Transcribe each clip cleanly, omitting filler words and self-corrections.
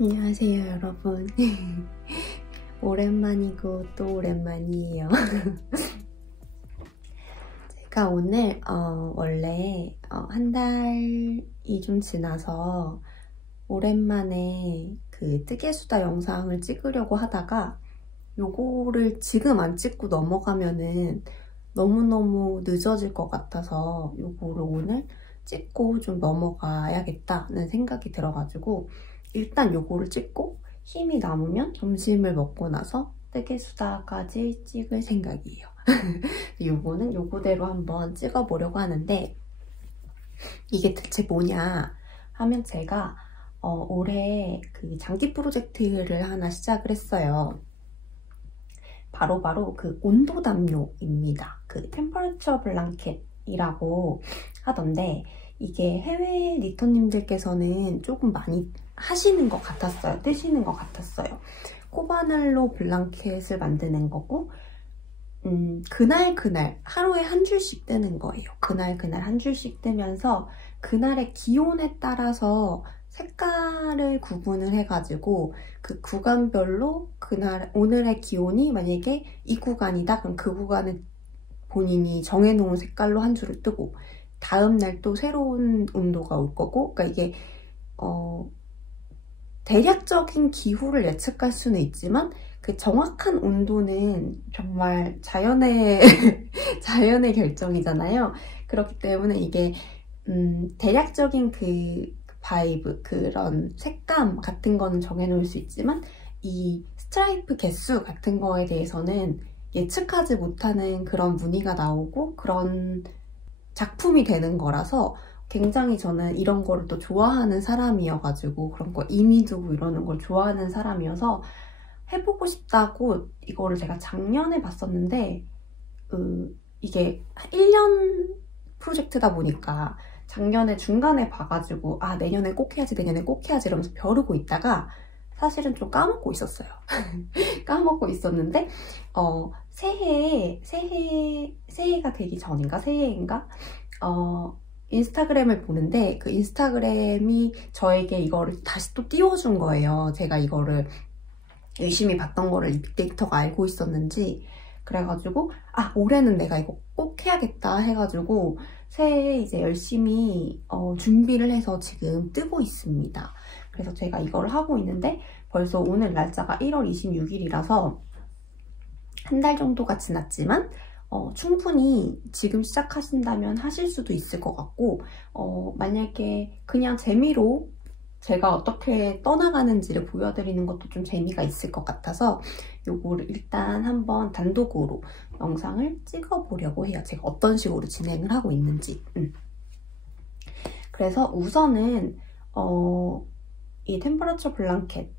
안녕하세요 여러분. 오랜만이고 또 오랜만이에요. 제가 오늘 원래 한 달이 좀 지나서 오랜만에 그 뜨개수다 영상을 찍으려고 하다가 요거를 지금 안 찍고 넘어가면은 너무너무 늦어질 것 같아서 요거를 오늘 찍고 좀 넘어가야겠다는 생각이 들어가지고 일단 요거를 찍고 힘이 남으면 점심을 먹고 나서 뜨개수다까지 찍을 생각이에요. 요거는 요거대로 한번 찍어보려고 하는데 이게 대체 뭐냐 하면 제가 올해 그 장기 프로젝트를 하나 시작을 했어요. 바로 그 온도 담요입니다. 그 템퍼러처 블랑켓이라고 하던데 이게 해외 니터님들께서는 조금 많이 하시는 것 같았어요. 뜨시는 것 같았어요. 코바날로 블랑켓을 만드는 거고 그날 하루에 한 줄씩 뜨는 거예요. 그날 한 줄씩 뜨면서 그날의 기온에 따라서 색깔을 구분을 해가지고 그 구간별로 오늘의 기온이 만약에 이 구간이다 그럼 그 구간은 본인이 정해놓은 색깔로 한 줄을 뜨고 다음날 또 새로운 온도가 올 거고 그러니까 이게 대략적인 기후를 예측할 수는 있지만 그 정확한 온도는 정말 자연의 결정이잖아요. 그렇기 때문에 이게 대략적인 그 바이브, 그런 색감 같은 거는 정해놓을 수 있지만 이 스트라이프 개수 같은 거에 대해서는 예측하지 못하는 그런 무늬가 나오고 그런 작품이 되는 거라서 굉장히 저는 이런 거를 또 좋아하는 사람이어가지고 그런 거 이미 두고 이러는 걸 좋아하는 사람이어서 해보고 싶다고 이거를 제가 작년에 봤었는데 이게 1년 프로젝트다 보니까 작년에 중간에 봐가지고 아 내년에 꼭 해야지 이러면서 벼르고 있다가 사실은 좀 까먹고 있었어요. 까먹고 있었는데 새해가 되기 전인가 새해인가 인스타그램을 보는데 그 인스타그램이 저에게 이거를 다시 또 띄워준 거예요. 제가 이거를 열심히 봤던 거를 이 빅데이터가 알고 있었는지 그래가지고 아 올해는 내가 이거 꼭 해야겠다 해가지고 새해에 이제 열심히 준비를 해서 지금 뜨고 있습니다. 그래서 제가 이거를 하고 있는데 벌써 오늘 날짜가 1월 26일이라서 한 달 정도가 지났지만 충분히 지금 시작하신다면 하실 수도 있을 것 같고 만약에 그냥 재미로 제가 어떻게 떠나가는지를 보여드리는 것도 좀 재미가 있을 것 같아서 요거를 일단 한번 단독으로 영상을 찍어보려고 해요. 제가 어떤 식으로 진행을 하고 있는지. 그래서 우선은 이 템퍼러처 블랑켓을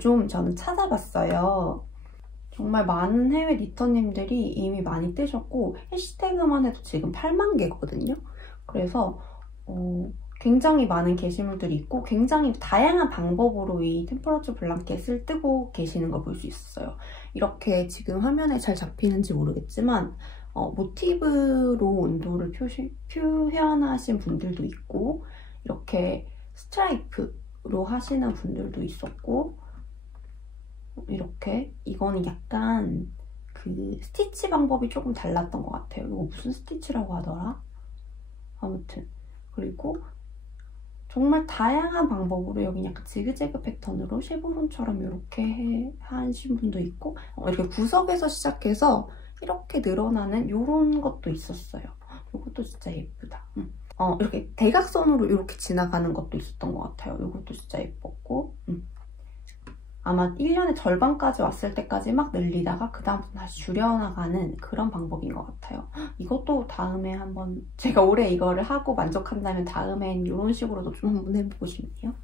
좀 저는 찾아봤어요. 정말 많은 해외 니터님들이 이미 많이 뜨셨고 해시태그만 해도 지금 8만 개거든요. 그래서 굉장히 많은 게시물들이 있고 굉장히 다양한 방법으로 이 템퍼러처 블랑켓을 뜨고 계시는 걸 볼 수 있었어요. 이렇게 지금 화면에 잘 잡히는지 모르겠지만 모티브로 온도를 표현하신 분들도 있고 이렇게 스트라이프로 하시는 분들도 있었고 이렇게 이거는 약간 그 스티치 방법이 조금 달랐던 것 같아요. 이거 무슨 스티치라고 하더라? 아무튼 그리고 정말 다양한 방법으로 여기 약간 지그재그 패턴으로 쉐보론처럼 이렇게 하신 분도 있고 이렇게 구석에서 시작해서 이렇게 늘어나는 이런 것도 있었어요. 이것도 진짜 예쁘다. 이렇게 대각선으로 이렇게 지나가는 것도 있었던 것 같아요. 이것도 진짜 예뻤고 아마 1년의 절반까지 왔을 때까지 막 늘리다가 그 다음부터 다시 줄여나가는 그런 방법인 것 같아요. 이것도 다음에 한번 제가 올해 이거를 하고 만족한다면 다음엔 이런 식으로도 좀 한번 해보고 싶네요.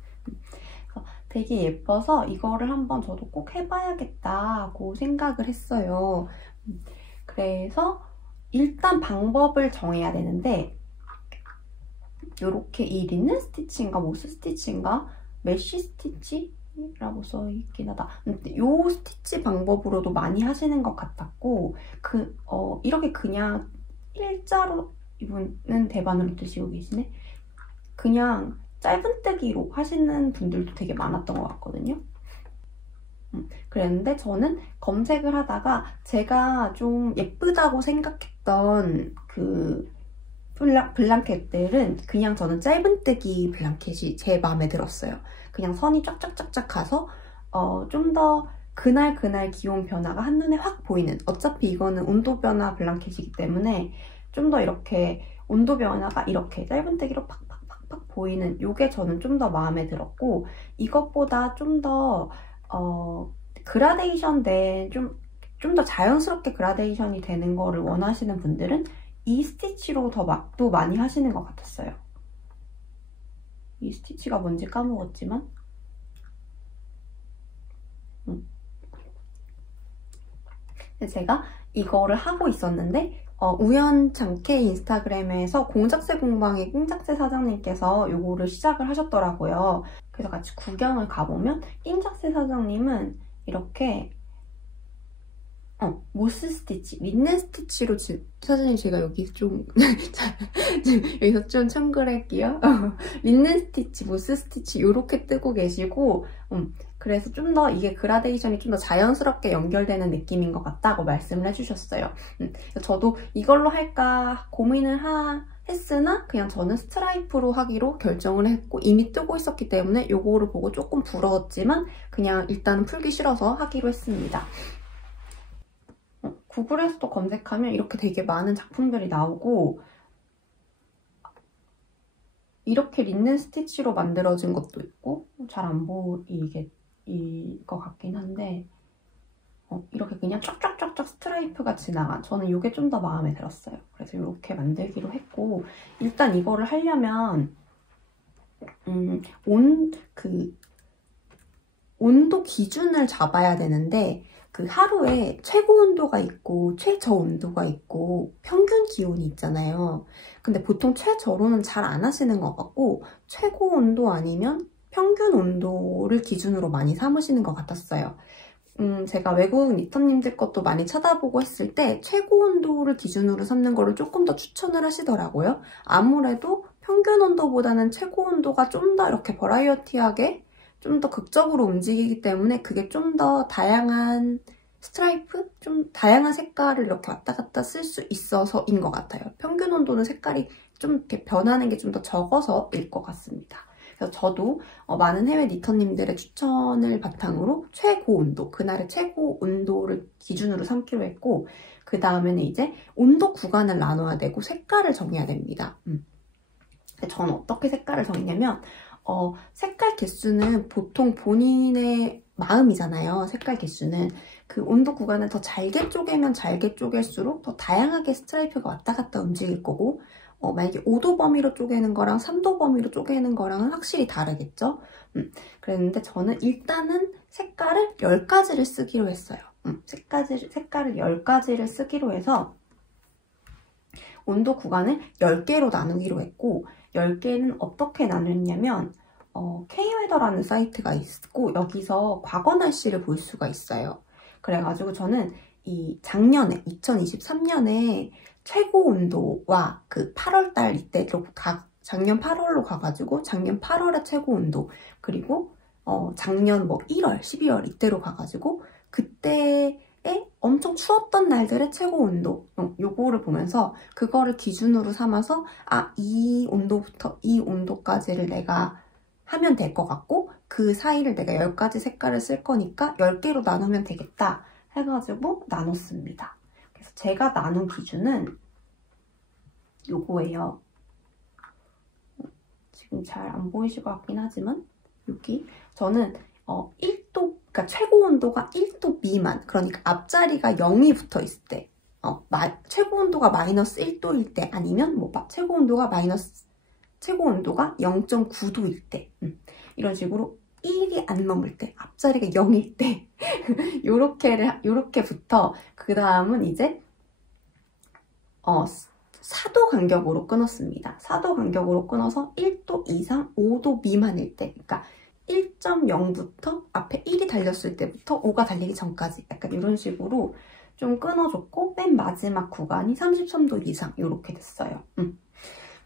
되게 예뻐서 이거를 한번 저도 꼭 해봐야겠다고 생각을 했어요. 그래서 일단 방법을 정해야 되는데 이렇게 이 리넨 스티치인가 모스 스티치인가 메쉬 스티치? 라고 써있긴 하다. 근데 요 스티치 방법으로도 많이 하시는 것 같았고 이렇게 그냥 일자로 이분은 대반으로 뜨시고 계시네. 그냥 짧은뜨기로 하시는 분들도 되게 많았던 것 같거든요. 그랬는데 저는 검색을 하다가 제가 좀 예쁘다고 생각했던 그 블랑켓들은 그냥 저는 짧은뜨기 블랑켓이 제 마음에 들었어요. 그냥 선이 쫙쫙쫙쫙 가서 좀 더 그날 기온 변화가 한눈에 확 보이는, 어차피 이거는 온도 변화 블랑켓이기 때문에 좀 더 이렇게 온도 변화가 이렇게 짧은뜨기로 팍팍팍팍 보이는 요게 저는 좀 더 마음에 들었고, 이것보다 좀 더 그라데이션 된 좀 더 자연스럽게 그라데이션이 되는 거를 원하시는 분들은 이 스티치로 또 많이 하시는 것 같았어요. 이 스티치가 뭔지 까먹었지만 제가 이거를 하고 있었는데 우연찮게 인스타그램에서 공작새 공방의 낑작새 사장님께서 이거를 시작을 하셨더라고요. 그래서 같이 구경을 가보면 낑작새 사장님은 이렇게 모스 스티치, 린넨 스티치로 사장님 제가 여기 좀 여기서 좀 참고할게요. 린넨 스티치, 모스 스티치 이렇게 뜨고 계시고 그래서 좀 더 이게 그라데이션이 좀 더 자연스럽게 연결되는 느낌인 것 같다고 말씀을 해주셨어요. 저도 이걸로 할까 고민을 했으나 그냥 저는 스트라이프로 하기로 결정을 했고, 이미 뜨고 있었기 때문에 이거를 보고 조금 부러웠지만 그냥 일단은 풀기 싫어서 하기로 했습니다. 구글에서도 검색하면 이렇게 되게 많은 작품들이 나오고, 이렇게 린넨 스티치로 만들어진 것도 있고, 잘 안 보이게 것 같긴 한데 이렇게 그냥 쫙쫙쫙쫙 스트라이프가 지나간, 저는 이게 좀 더 마음에 들었어요. 그래서 이렇게 만들기로 했고, 일단 이거를 하려면 온도 기준을 잡아야 되는데, 그 하루에 최고 온도가 있고 최저 온도가 있고 평균 기온이 있잖아요. 근데 보통 최저로는 잘 안 하시는 것 같고 최고 온도 아니면 평균 온도를 기준으로 많이 삼으시는 것 같았어요. 제가 외국 니터님들 것도 많이 찾아보고 했을 때 최고 온도를 기준으로 삼는 거를 조금 더 추천을 하시더라고요. 아무래도 평균 온도보다는 최고 온도가 좀 더 이렇게 버라이어티하게 좀 더 극적으로 움직이기 때문에 그게 좀 더 다양한 스트라이프? 좀 다양한 색깔을 이렇게 왔다 갔다 쓸 수 있어서인 것 같아요. 평균 온도는 색깔이 좀 이렇게 변하는 게 좀 더 적어서일 것 같습니다. 그래서 저도 많은 해외 니터님들의 추천을 바탕으로 최고 온도, 그날의 최고 온도를 기준으로 삼기로 했고, 그 다음에는 이제 온도 구간을 나눠야 되고 색깔을 정해야 됩니다. 저는 어떻게 색깔을 정했냐면 색깔 개수는 보통 본인의 마음이잖아요. 색깔 개수는 그 온도 구간을 더 잘게 쪼개면 잘게 쪼갤수록 더 다양하게 스트라이프가 왔다 갔다 움직일 거고, 만약에 5도 범위로 쪼개는 거랑 3도 범위로 쪼개는 거랑은 확실히 다르겠죠. 그랬는데 저는 일단은 색깔을 10가지를 쓰기로 했어요. 색깔을 10가지를 쓰기로 해서 온도 구간을 10개로 나누기로 했고, 10개는 어떻게 나눴냐면 K웨더라는 사이트가 있고 여기서 과거 날씨를 볼 수가 있어요. 그래가지고 저는 이 작년에 2023년에 최고 온도와 그 8월달 이때로 작년 8월로 가가지고 작년 8월의 최고 온도, 그리고 작년 뭐 1월, 12월 이때로 가가지고 그때에 엄청 추웠던 날들의 최고 온도, 요거를 보면서 그거를 기준으로 삼아서 이 온도부터 이 온도까지를 내가 하면 될 것 같고, 그 사이를 내가 10가지 색깔을 쓸 거니까 10개로 나누면 되겠다 해가지고 나눴습니다. 그래서 제가 나눈 기준은 요거예요. 지금 잘 안 보이실 것 같긴 하지만 여기 저는 1도, 그러니까 최고 온도가 1도 미만, 그러니까 앞자리가 0이 붙어 있을 때, 최고 온도가 마이너스 1도일 때, 아니면 뭐 최고 온도가 0.9도일 때, 이런 식으로 1이 안 넘을 때, 앞자리가 0일 때 요렇게부터 그 다음은 이제 4도 간격으로 끊었습니다. 4도 간격으로 끊어서 1도 이상 5도 미만일 때, 그러니까 1.0부터 앞에 1이 달렸을 때부터 5가 달리기 전까지 약간 이런 식으로 좀 끊어줬고, 맨 마지막 구간이 33도 이상 이렇게 됐어요.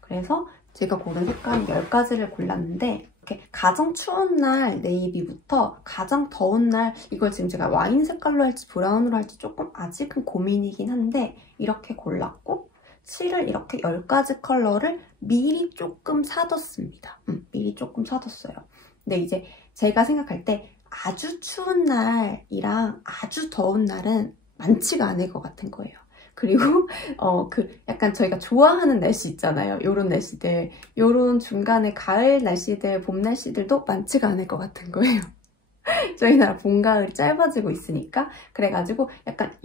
그래서 제가 고른 색깔이 10가지를 골랐는데 이렇게 가장 추운 날 네이비부터 가장 더운 날, 이걸 지금 제가 와인 색깔로 할지 브라운으로 할지 조금 아직은 고민이긴 한데 이렇게 골랐고, 실을 이렇게 10가지 컬러를 미리 조금 사뒀습니다. 미리 조금 사뒀어요. 근데 이제 제가 생각할 때 아주 추운 날이랑 아주 더운 날은 많지가 않을 것 같은 거예요. 그리고 약간 저희가 좋아하는 날씨 있잖아요. 요런 날씨들, 요런 중간에 가을 날씨들, 봄 날씨들도 많지가 않을 것 같은 거예요. 저희 나라 봄, 가을이 짧아지고 있으니까. 그래가지고 약간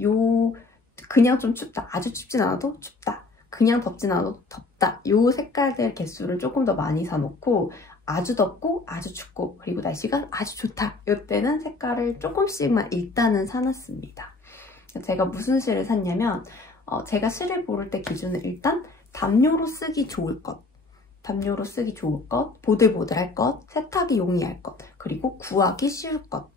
그냥 좀 춥다, 아주 춥진 않아도 춥다, 그냥 덥진 않아도 덥다, 요 색깔들 개수를 조금 더 많이 사놓고, 아주 덥고 아주 춥고 그리고 날씨가 아주 좋다, 이때는 색깔을 조금씩만 일단은 사놨습니다. 제가 무슨 실을 샀냐면 제가 실을 고를 때 기준은 일단 담요로 쓰기 좋을 것, 담요로 쓰기 좋을 것, 보들보들할 것, 세탁이 용이할 것, 그리고 구하기 쉬울 것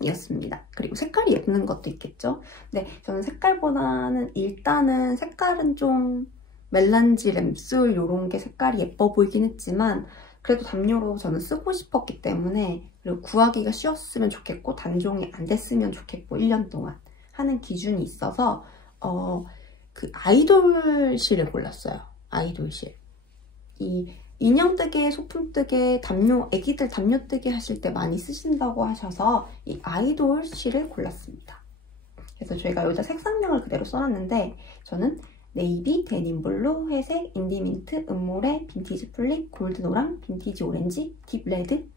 이었습니다. 그리고 색깔이 예쁜 것도 있겠죠. 근데 저는 색깔보다는 일단은 색깔은 좀 멜란지, 램술 이런 게 색깔이 예뻐 보이긴 했지만 그래도 담요로 저는 쓰고 싶었기 때문에, 그리고 구하기가 쉬웠으면 좋겠고 단종이 안 됐으면 좋겠고 1년 동안 하는 기준이 있어서 그 아이돌 실을 골랐어요. 아이돌 실. 이 인형뜨개, 소품뜨개, 담요, 애기들 담요뜨개 하실 때 많이 쓰신다고 하셔서 이 아이돌 실을 골랐습니다. 그래서 저희가 여기다 색상명을 그대로 써놨는데 저는 네이비, 데님블루, 회색, 인디민트, 은모래, 빈티지 플릭, 골드노랑, 빈티지 오렌지, 딥레드,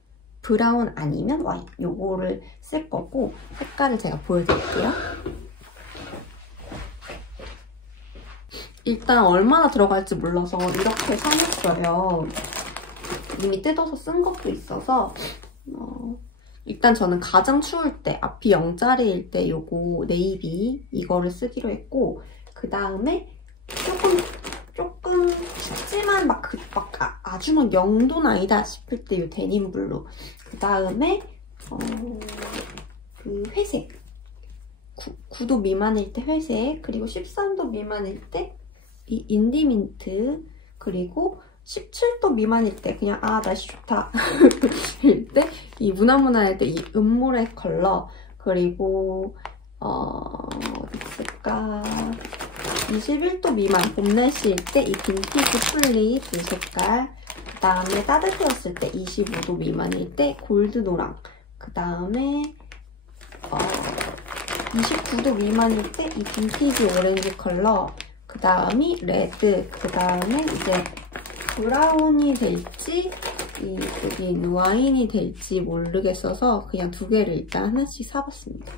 브라운 아니면 와인, 요거를 쓸 거고, 색깔을 제가 보여드릴게요. 일단 얼마나 들어갈지 몰라서 이렇게 사놨어요. 이미 뜯어서 쓴 것도 있어서 일단 저는 가장 추울 때, 앞이 0짜리일 때 요거 네이비 이거를 쓰기로 했고, 그 다음에 조금 춥지만 아주 막 0도는 아니다 싶을 때 요 데님 블루, 그 다음에 그 회색, 9도 미만일 때 회색, 그리고 13도 미만일 때 이 인디민트, 그리고 17도 미만일 때 그냥 날씨 좋다 일 때 이 무난무난할 때 이 은모래 컬러, 그리고 어디 있을까, 21도 미만 봄 날씨일 때 이 빈티지 플리 두 색깔, 그 다음에 따뜻해졌을 때 25도 미만일 때 골드 노랑, 그 다음에 29도 미만일 때 이 빈티지 오렌지 컬러, 그 다음이 레드, 그 다음에 이제 브라운이 될지 여기 있는 와인이 될지 모르겠어서 그냥 두 개를 일단 하나씩 사봤습니다.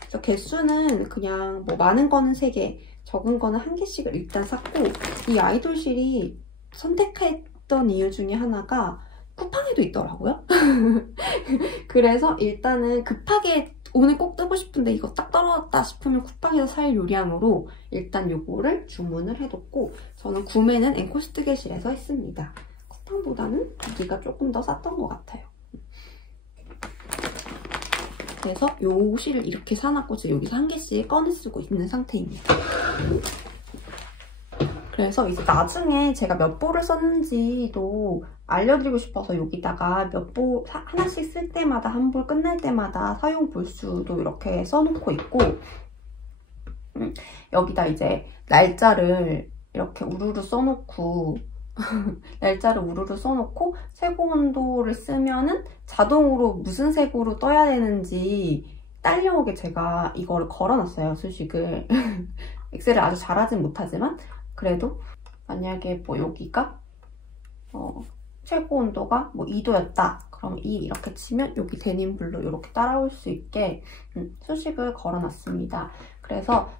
그래서 개수는 그냥 뭐 많은 거는 3개, 적은 거는 1개씩을 일단 샀고, 이 아이돌 실이 선택했던 이유 중에 하나가 쿠팡에도 있더라고요. 그래서 일단은 급하게 오늘 꼭 뜨고 싶은데 이거 딱 떨어졌다 싶으면 쿠팡에서 살 요량으로 일단 요거를 주문을 해뒀고, 저는 구매는 앵코스뜨개실에서 했습니다. 쿠팡보다는 여기가 조금 더 쌌던 것 같아요. 그래서 요 실을 이렇게 사놨고 지금 여기서 1개씩 꺼내 쓰고 있는 상태입니다. 그래서 이제 나중에 제가 몇 보를 썼는지도 알려드리고 싶어서 여기다가 하나씩 쓸 때마다, 한 볼 끝날 때마다 사용 볼수도 이렇게 써놓고 있고, 여기다 이제 날짜를 이렇게 우르르 써놓고 날짜를 우르르 써놓고 세고 온도를 쓰면은 자동으로 무슨 색으로 떠야 되는지 딸려오게 제가 이거를 걸어놨어요, 수식을. 엑셀을 아주 잘하진 못하지만 그래도 만약에 뭐 여기가 최고 온도가 뭐 2도였다 그럼 이렇게 치면 여기 데님 블루 이렇게 따라올 수 있게 수식을 걸어놨습니다. 그래서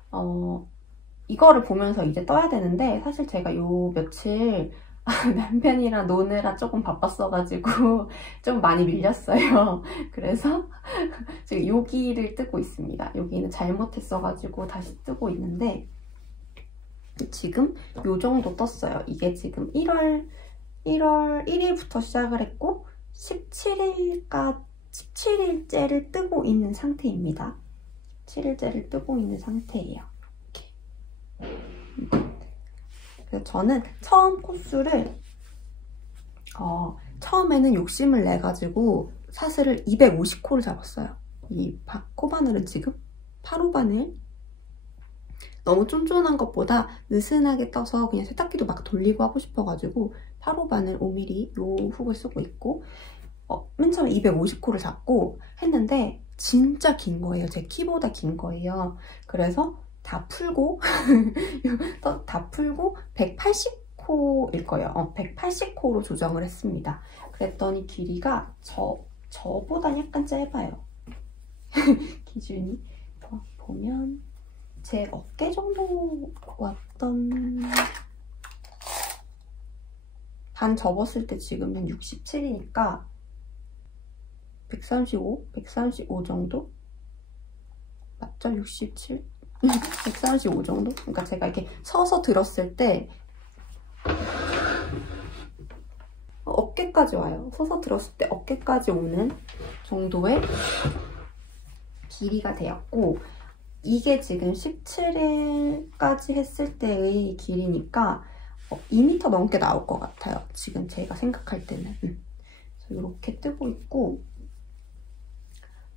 이거를 보면서 이제 떠야 되는데, 사실 제가 요 며칠 남편이랑 노느라 조금 바빴어가지고 좀 많이 밀렸어요. 그래서 지금 여기를 뜨고 있습니다. 여기는 잘못했어가지고 다시 뜨고 있는데 지금 요 정도 떴어요. 이게 지금 1월 1일부터 시작을 했고 17일째를 뜨고 있는 상태입니다. 17일째를 뜨고 있는 상태예요. 이렇게. 그래서 저는 처음 코스를 처음에는 욕심을 내가지고 사슬을 250코를 잡았어요. 이 코바늘은 지금 8호 바늘. 너무 쫀쫀한 것보다 느슨하게 떠서 그냥 세탁기도 막 돌리고 하고 싶어가지고 8호 바늘 5mm 요 훅을 쓰고 있고, 맨 처음에 250코를 잡고 했는데 진짜 긴 거예요. 제 키보다 긴 거예요. 그래서 다 풀고 다 풀고 180코일 거예요. 180코로 조정을 했습니다. 그랬더니 길이가 저보다 약간 짧아요. 기준이 보면 제 어깨 정도 왔던, 반 접었을 때 지금 한 67이니까 135 정도? 맞죠? 67? 135 정도? 그러니까 제가 이렇게 서서 들었을 때 어깨까지 와요. 서서 들었을 때 어깨까지 오는 정도의 길이가 되었고, 이게 지금 17일까지 했을 때의 길이니까 2m 넘게 나올 것 같아요. 지금 제가 생각할 때는. 그래서 이렇게 뜨고 있고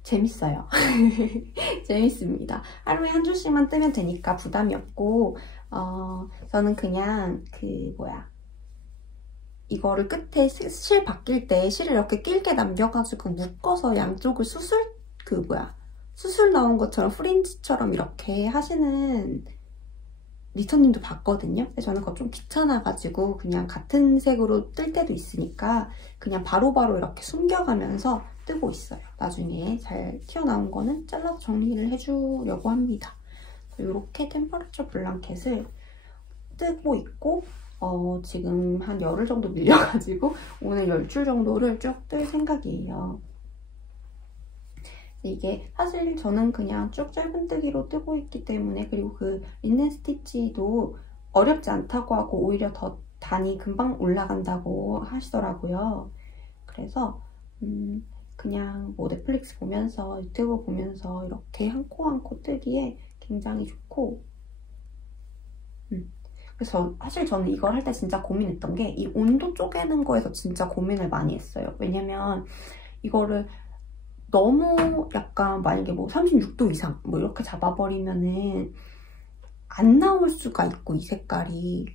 재밌어요. 재밌습니다. 하루에 한 줄씩만 뜨면 되니까 부담이 없고, 저는 그냥 이거를 끝에 실 바뀔 때 실을 이렇게 길게 남겨가지고 묶어서 양쪽을 수술 나온 것처럼 프린지처럼 이렇게 하시는 리터님도 봤거든요. 근데 저는 그거 좀 귀찮아가지고 그냥 같은 색으로 뜰 때도 있으니까 그냥 바로바로 이렇게 숨겨가면서 뜨고 있어요. 나중에 잘 튀어나온 거는 잘라서 정리를 해주려고 합니다. 이렇게 템퍼레처 블랑켓을 뜨고 있고, 지금 한 열흘 정도 밀려가지고 오늘 10줄 정도를 쭉 뜰 생각이에요. 이게 사실 저는 그냥 쭉 짧은뜨기로 뜨고 있기 때문에, 그리고 그 린넨 스티치도 어렵지 않다고 하고 오히려 더 단이 금방 올라간다고 하시더라고요. 그래서 그냥 뭐 넷플릭스 보면서 유튜브 보면서 이렇게 한 코 한 코 뜨기에 굉장히 좋고, 그래서 사실 저는 이걸 할 때 진짜 고민했던 게 이 온도 쪼개는 거에서 진짜 고민을 많이 했어요. 왜냐면 이거를 너무 약간 만약에 뭐 36도 이상 뭐 이렇게 잡아버리면은 안 나올 수가 있고, 이 색깔이.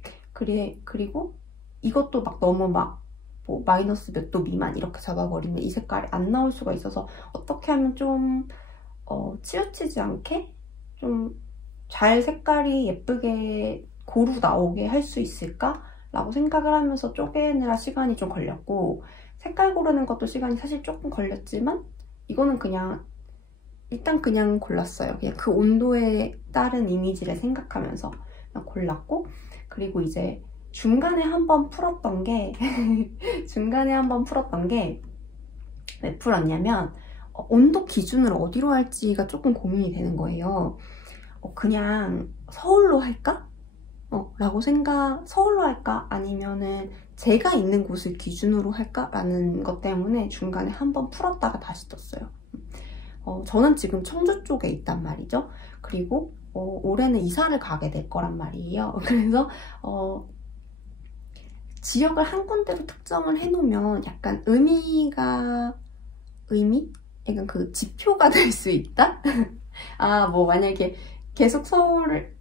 그리고 이것도 막 너무 막 뭐 마이너스 몇 도 미만 이렇게 잡아버리면 이 색깔이 안 나올 수가 있어서 어떻게 하면 좀 치우치지 않게 좀 잘 색깔이 예쁘게 고루 나오게 할 수 있을까? 라고 생각을 하면서 쪼개느라 시간이 좀 걸렸고, 색깔 고르는 것도 시간이 사실 조금 걸렸지만 이거는 그냥 일단 그냥 골랐어요. 그냥 그 온도에 따른 이미지를 생각하면서 그냥 골랐고, 그리고 이제 중간에 한번 풀었던 게 왜 풀었냐면 온도 기준을 어디로 할지가 조금 고민이 되는 거예요. 그냥 서울로 할까? 서울로 할까? 아니면은 제가 있는 곳을 기준으로 할까? 라는 것 때문에 중간에 한번 풀었다가 다시 떴어요. 저는 지금 청주 쪽에 있단 말이죠. 그리고 올해는 이사를 가게 될 거란 말이에요. 그래서 지역을 한 군데로 특정을 해놓으면 약간 약간 그 지표가 될 수 있다? 뭐 만약에 계속 서울의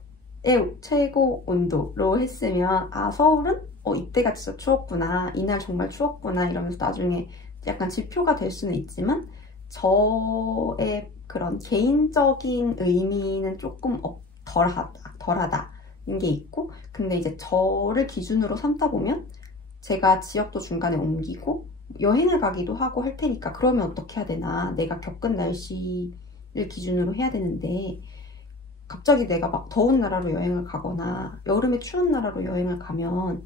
최고 온도로 했으면 서울은 이때가 진짜 추웠구나, 이날 정말 추웠구나 이러면서 나중에 약간 지표가 될 수는 있지만, 저의 그런 개인적인 의미는 조금 덜하다는 게 있고, 근데 이제 저를 기준으로 삼다 보면 제가 지역도 중간에 옮기고 여행을 가기도 하고 할 테니까, 그러면 어떻게 해야 되나, 내가 겪은 날씨를 기준으로 해야 되는데 갑자기 내가 막 더운 나라로 여행을 가거나 여름에 추운 나라로 여행을 가면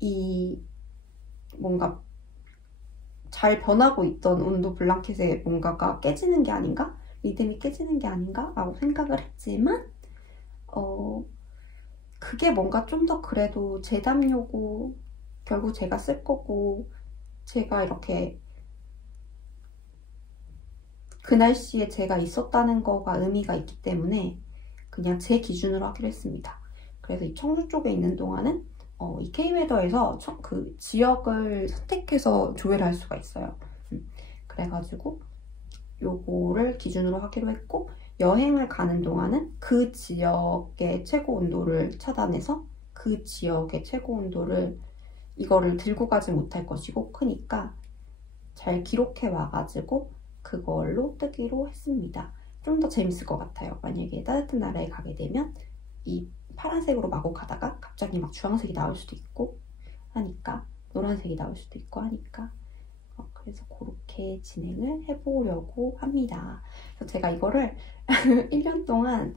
이 뭔가 잘 변하고 있던 온도 블랑켓의 뭔가가 깨지는 게 아닌가? 리듬이 깨지는 게 아닌가? 라고 생각을 했지만 그게 뭔가 좀 더 그래도 제 담요고 결국 제가 쓸 거고 제가 이렇게 그 날씨에 제가 있었다는 거가 의미가 있기 때문에 그냥 제 기준으로 하기로 했습니다. 그래서 이 청주 쪽에 있는 동안은 이 K웨더에서 그 지역을 선택해서 조회를 할 수가 있어요. 그래가지고 요거를 기준으로 하기로 했고, 여행을 가는 동안은 그 지역의 최고 온도를 차단해서 그 지역의 최고 온도를 이거를 들고 가지 못할 것이고 크니까 잘 기록해 와가지고 그걸로 뜨기로 했습니다. 좀 더 재밌을 것 같아요. 만약에 따뜻한 나라에 가게 되면 이 파란색으로 마구 가다가 갑자기 막 주황색이 나올 수도 있고 하니까, 노란색이 나올 수도 있고 하니까 그래서 그렇게 진행을 해보려고 합니다. 그래서 제가 이거를 1년 동안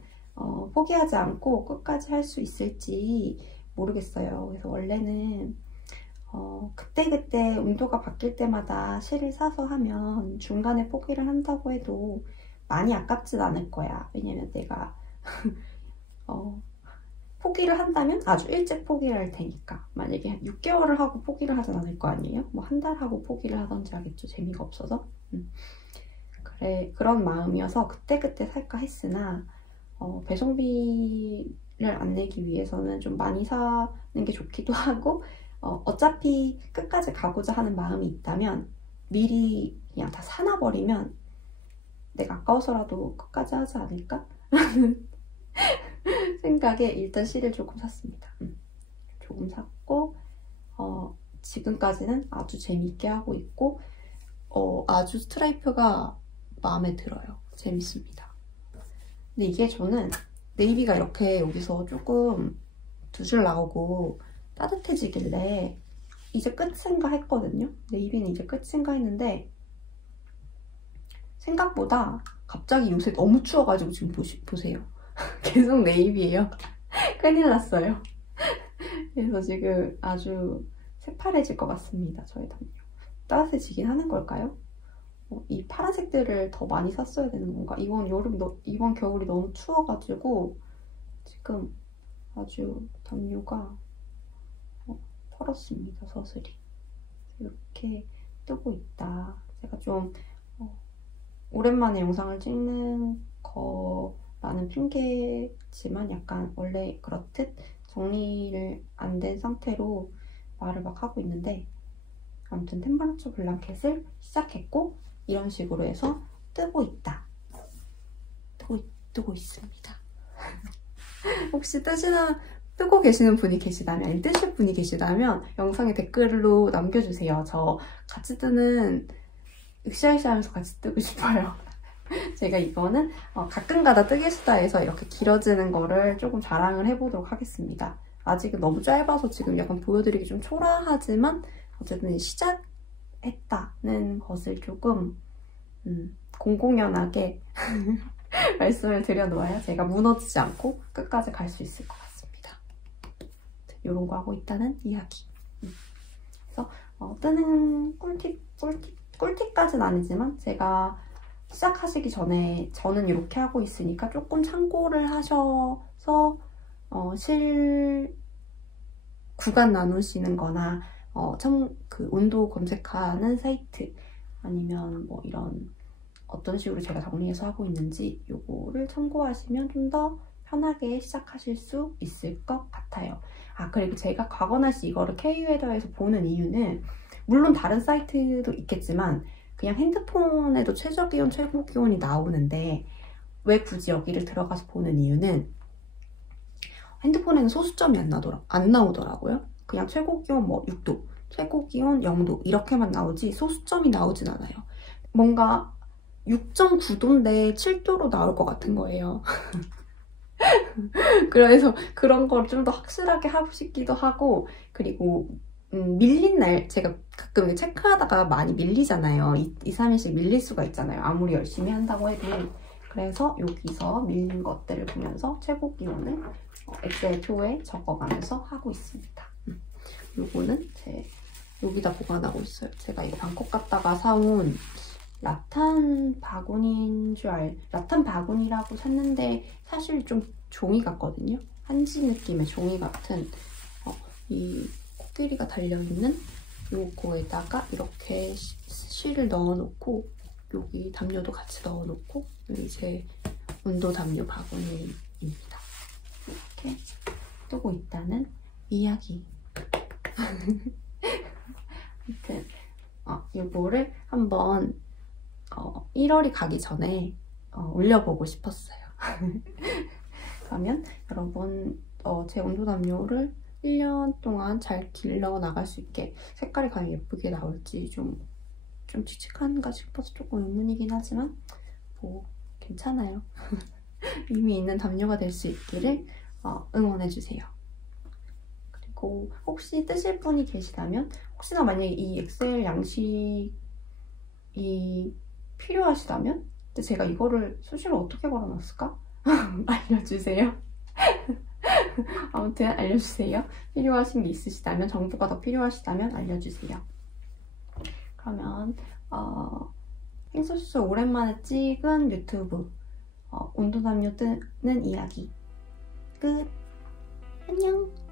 포기하지 않고 끝까지 할 수 있을지 모르겠어요. 그래서 원래는 그때그때 온도가 바뀔 때마다 실을 사서 하면 중간에 포기를 한다고 해도 많이 아깝진 않을 거야. 왜냐면 내가 포기를 한다면 아주 일찍 포기를 할 테니까. 만약에 한 6개월을 하고 포기를 하진 않을 거 아니에요? 뭐 한 달 하고 포기를 하던지 하겠죠. 재미가 없어서. 그래, 그런 마음이어서 그때그때 살까 했으나 배송비를 안 내기 위해서는 좀 많이 사는 게 좋기도 하고, 어차피 끝까지 가고자 하는 마음이 있다면 미리 그냥 다 사놔버리면 내가 아까워서라도 끝까지 하지 않을까? 생각에 일단 실을 조금 샀습니다. 조금 샀고, 지금까지는 아주 재밌게 하고 있고, 아주 스트라이프가 마음에 들어요. 재밌습니다. 근데 이게 저는 네이비가 이렇게 여기서 조금 두 줄 나오고 따뜻해지길래 이제 끝인가 했거든요. 네이비는 이제 끝인가 했는데 생각보다 갑자기 요새 너무 추워가지고 지금 보세요. 계속 네이비예요. 큰일 났어요. 그래서 지금 아주 새파래질 것 같습니다. 저희 담요. 따뜻해지긴 하는 걸까요? 이 파란색들을 더 많이 샀어야 되는 건가? 이번 겨울이 너무 추워가지고 지금 아주 담요가 펄었습니다. 서슬이. 이렇게 뜨고 있다. 제가 좀 오랜만에 영상을 찍는 거라는 핑계지만 약간 원래 그렇듯 정리를 안 된 상태로 말을 막 하고 있는데, 아무튼 템퍼러처 블랑켓을 시작했고 이런 식으로 해서 뜨고 있다. 뜨고 있습니다. 혹시 뜨고 계시는 분이 계시다면, 아니 뜨실 분이 계시다면 영상에 댓글로 남겨주세요. 저 같이 뜨는 으쌰으쌰 하면서 같이 뜨고 싶어요. 제가 이거는 가끔가다 뜨개수다에서 이렇게 길어지는 거를 조금 자랑을 해보도록 하겠습니다. 아직은 너무 짧아서 지금 약간 보여드리기 좀 초라하지만 어쨌든 시작했다는 것을 조금 공공연하게 말씀을 드려놓아야 제가 무너지지 않고 끝까지 갈 수 있을 것 같습니다. 이런 거 하고 있다는 이야기. 그래서 뜨는 꿀팁까지는 아니지만 제가 시작하시기 전에 저는 이렇게 하고 있으니까 조금 참고를 하셔서 실 구간 나누시는 거나 그 온도 검색하는 사이트 아니면 뭐 이런 어떤 식으로 제가 정리해서 하고 있는지 요거를 참고하시면 좀 더 편하게 시작하실 수 있을 것 같아요. 그리고 제가 과거나시 이거를 K웨더에서 보는 이유는 물론 다른 사이트도 있겠지만 그냥 핸드폰에도 최저기온, 최고기온이 나오는데 왜 굳이 여기를 들어가서 보는 이유는 핸드폰에는 소수점이 안 나오더라고요. 그냥 최고기온 뭐 6도, 최고기온 0도 이렇게만 나오지 소수점이 나오진 않아요. 뭔가 6.9도인데 7도로 나올 것 같은 거예요. 그래서 그런 걸 좀 더 확실하게 하고 싶기도 하고, 그리고 밀린 날 제가 가끔 체크하다가 많이 밀리잖아요. 2, 3일씩 밀릴 수가 있잖아요. 아무리 열심히 한다고 해도. 그래서 여기서 밀린 것들을 보면서 최고 기온을 엑셀2에 적어가면서 하고 있습니다. 요거는 여기다 보관하고 있어요. 제가 이거 방콕 갔다가 사온 라탄 바구니라고 샀는데 사실 좀 종이 같거든요. 한지 느낌의 종이 같은 이 코끼리가 달려있는 요거에다가 이렇게 실을 넣어놓고 여기 담요도 같이 넣어놓고 여기 제 온도 담요 바구니입니다. 이렇게 뜨고 있다는 이야기. 아무튼 요거를 한번 1월이 가기 전에 올려보고 싶었어요. 그러면 여러분 제 온도 담요를 1년 동안 잘 길러 나갈 수 있게 색깔이 과연 예쁘게 나올지 좀 칙칙한가 싶어서 조금 의문이긴 하지만 뭐 괜찮아요. 이미 있는 담요가 될 수 있기를 응원해주세요. 그리고 혹시 뜨실 분이 계시다면 혹시나 만약에 이 엑셀 양식이 필요하시다면 제가 이거를 수시로 어떻게 걸어놨을까? 알려주세요. 아무튼 알려주세요. 필요하신 게 있으시다면, 정보가 더 필요하시다면 알려주세요. 그러면 행소수 오랜만에 찍은 유튜브 온도 담요 뜨는 이야기 끝! 안녕!